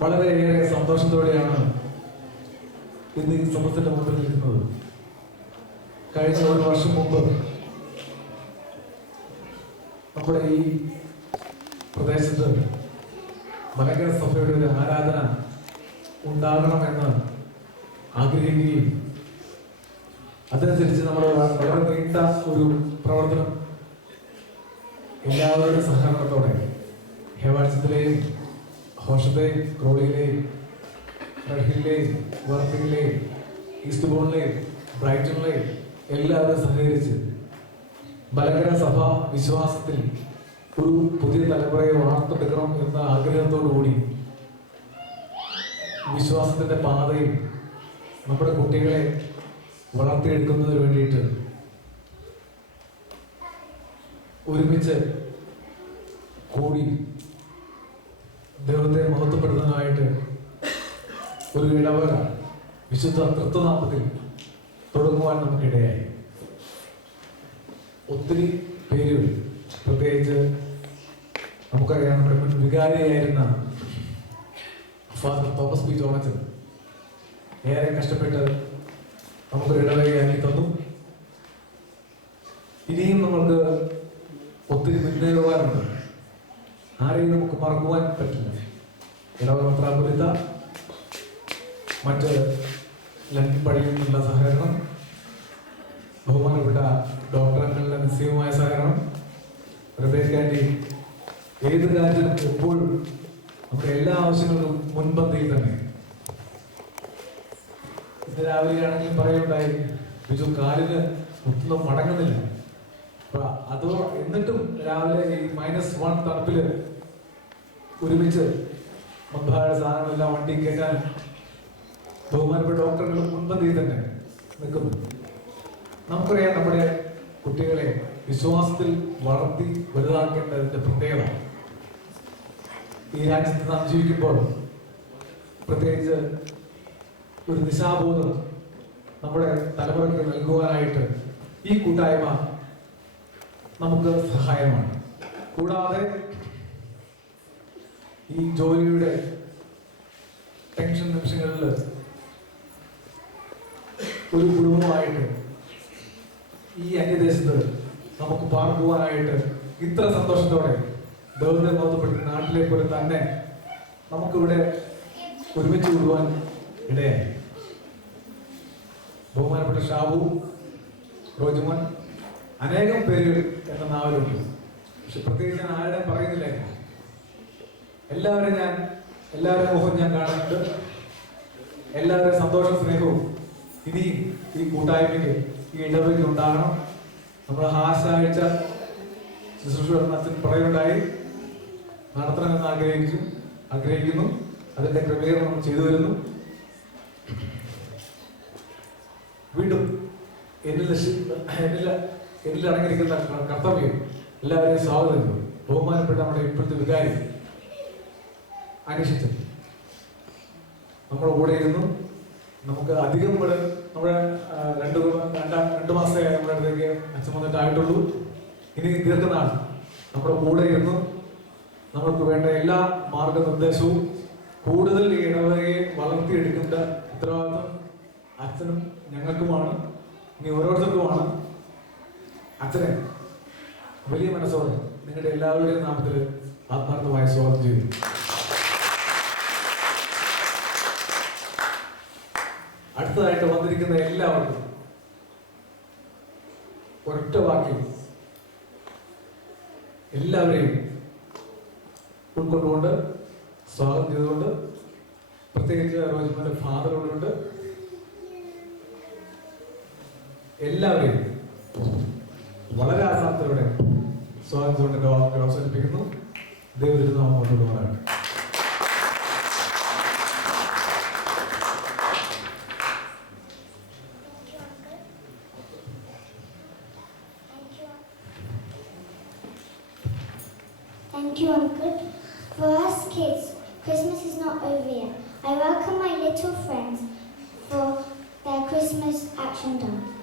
വളരെയേറെ സന്തോഷത്തോടെയാണ് ഇന്ന് ഈ സമൂഹത്തിന്റെ മുമ്പിൽ നിൽക്കുന്നത്. കഴിഞ്ഞ ഒരു വർഷം മുമ്പ് നമ്മുടെ ഈ പ്രദേശത്ത് മലങ്കര സഭയുടെ ഒരു ആരാധന ഉണ്ടാകണമെന്ന് ആഗ്രഹിക്കുകയും അതനുസരിച്ച് നമ്മൾ വളരെ നീണ്ട ഒരു പ്രവർത്തനം എല്ലാവരുടെയും സഹകരണത്തോടെ ഹേവാഴ്ചത്തിലെയും ഹോഷത്തെയും ക്രോളിയിലെയും റഹിലെയും വർത്തിലെയും ഈസ്റ്റ് ബോണിലെയും ബ്രൈറ്റണിലെയും എല്ലാവരും സഹകരിച്ച് മലങ്കര സഭ വിശ്വാസത്തിൽ ഒരു പുതിയ തലമുറയെ വാർത്തെടുക്കണം എന്ന ആഗ്രഹത്തോടുകൂടി വിശ്വാസത്തിന്റെ പാതയിൽ നമ്മുടെ കുട്ടികളെ വളർത്തിയെടുക്കുന്നതിന് വേണ്ടിയിട്ട് ഒരുമിച്ച് കൂടി ദൈവത്തെ മഹത്വപ്പെടുത്താനായിട്ട് ഒരു ഇടവക വിശുദ്ധ തൃത്വനാമത്തിൽ തുടങ്ങുവാൻ നമുക്കിടയായി. ഒത്തിരി പേരുകൾ, പ്രത്യേകിച്ച് നമുക്കറിയാം നമ്മുടെ മുൻ വികാരിയായിരുന്ന ഫാദർ തോമസ് പി ജോണച്ചൻ ഏറെ കഷ്ടപ്പെട്ട് നമുക്കൊരു ഇടവകയാക്കി തന്നു. ഇനിയും നമ്മൾക്ക് ഒത്തിരി മുന്നേറുവാനുണ്ട്. ആരെയും നമുക്ക് മറക്കുവാൻ പറ്റില്ല. ഇടവക മെത്രാപ്പൊലീത്ത, മറ്റ് ലണ്ടൻ പള്ളിയിൽ നിന്നുള്ള സഹകരണം, ബഹുമാനപ്പെട്ട ഡോക്ടർ അങ്ങളുടെ നിശ്ചയമായ സഹകരണം, റബേക്കാൻ്റെ ഏത് കാര്യത്തിലും എപ്പോഴും നമ്മുടെ എല്ലാ ആവശ്യങ്ങളും മുൻപന്തിയിൽ തന്നെ. ഇന്ന് രാവിലെയാണെങ്കിലും പറയുണ്ടായി, ബിജു കാലിന് ഒന്നും മടങ്ങുന്നില്ല. അപ്പൊ അതോ എന്നിട്ടും രാവിലെ ഈ -1 തണുപ്പില് ഒരുമിച്ച് മദ്ഭായുടെ സാധനങ്ങളെല്ലാം വണ്ടി കയറ്റാൻ ബഹുമാനപ്പെട്ട ഡോക്ടറുകൾ മുൻപന്തിയിൽ തന്നെ നിൽക്കുന്നു. നമുക്കറിയാം നമ്മുടെ കുട്ടികളെ വിശ്വാസത്തിൽ വളർത്തി വലുതാക്കേണ്ടതിന്റെ പ്രത്യേകത. ഈ രാജ്യത്ത് നാം ജീവിക്കുമ്പോൾ പ്രത്യേകിച്ച് ഒരു ദിശാബോധം നമ്മുടെ തലമുറയ്ക്ക് നൽകുവാനായിട്ട് ഈ കൂട്ടായ്മ നമുക്ക് സഹായമാണ്. കൂടാതെ ഈ ജോലിയുടെ ടെൻഷൻ നിമിഷങ്ങളിൽ ഒരു കുടുംബമായിട്ട് ഈ അന്യദേശത്ത് നമുക്ക് പാർക്കുവാനായിട്ട് ഇത്ര സന്തോഷത്തോടെ ദൈവത്തെ ബോധപ്പെടുത്തി നാട്ടിലെ പോലെ തന്നെ നമുക്കിവിടെ ഒരുമിച്ച് കൂടുവാൻ ഇടയായി. ബഹുമാനപ്പെട്ട ഷാബു, റോജുമോൻ, അനേകം പേര് എന്ന നാവലുണ്ട്. പക്ഷെ പ്രത്യേകിച്ച് ഞാൻ ആരുടെ പറയുന്നില്ലായിരുന്നു. എല്ലാവരുടെ മുഖം ഞാൻ കാണുന്നുണ്ട്. എല്ലാവരുടെയും സന്തോഷ സ്നേഹവും ഇനിയും ഈ കൂട്ടായ്മയ്ക്ക്, ഈ ഇടവയ്ക്ക് ഉണ്ടാകണം. നമ്മൾ ഹാസാഴ്ച ശുശ്രൂഷ അച്ഛൻ പറയുണ്ടായി നടത്തണമെന്ന് ആഗ്രഹിക്കുന്നു. അതിന്റെ ക്രമീകരണം നമ്മൾ ചെയ്തു വരുന്നു. വീണ്ടും എന്നിൽ അടങ്ങിയിരിക്കുന്ന കർത്തവ്യം എല്ലാവരെയും സ്വാഗതം ചെയ്തു. ബഹുമാനപ്പെട്ട നമ്മുടെ ഇപ്പോഴത്തെ വികാരി അന്വേഷിച്ചു നമ്മുടെ കൂടെ ഇരുന്നു. നമുക്ക് അധികം കൂടെ നമ്മുടെ രണ്ട് മാസമേ നമ്മുടെ അടുത്തേക്ക് അച്ഛൻ വന്നിട്ടായിട്ടുള്ളൂ. ഇനി ദീർഘനാൾ നമ്മുടെ കൂടെ ഇരുന്നു നമ്മൾക്ക് വേണ്ട എല്ലാ മാർഗനിർദ്ദേശവും കൂടുതൽ ഈ ഇടവകയെ വളർത്തിയെടുക്കേണ്ട ഉത്തരവാദിത്വം അച്ഛനും ഞങ്ങൾക്കുമാണ്, ഇനി ഓരോരുത്തർക്കുമാണ്. അച്ഛനെ വലിയ മനസ്സോടെ നിങ്ങളുടെ എല്ലാവരുടെയും നാമത്തിൽ ആത്മാർത്ഥമായി സ്വാഗതം ചെയ്തു. അടുത്തതായിട്ട് വന്നിരിക്കുന്ന എല്ലാവർക്കും ഒരൊറ്റ വാക്കിൽ എല്ലാവരെയും ഉൾക്കൊണ്ടുകൊണ്ട് സ്വാഗതം ചെയ്തുകൊണ്ട്, പ്രത്യേകിച്ച് റോജിമോന്റെ ഫാദറോടുകൊണ്ട് എല്ലാവരെയും വളരെ ആസാദത്തോടെ സ്വാഗതം ചെയ്തുകൊണ്ട് വാക്കുകൾ അവസാനിപ്പിക്കുന്നു. ദൈവത്തിന് നാം കൊണ്ടുപോകാനാണ്. Thank you, Uncle. For us kids, Christmas is not over yet. I welcome my little friends for their Christmas action dance.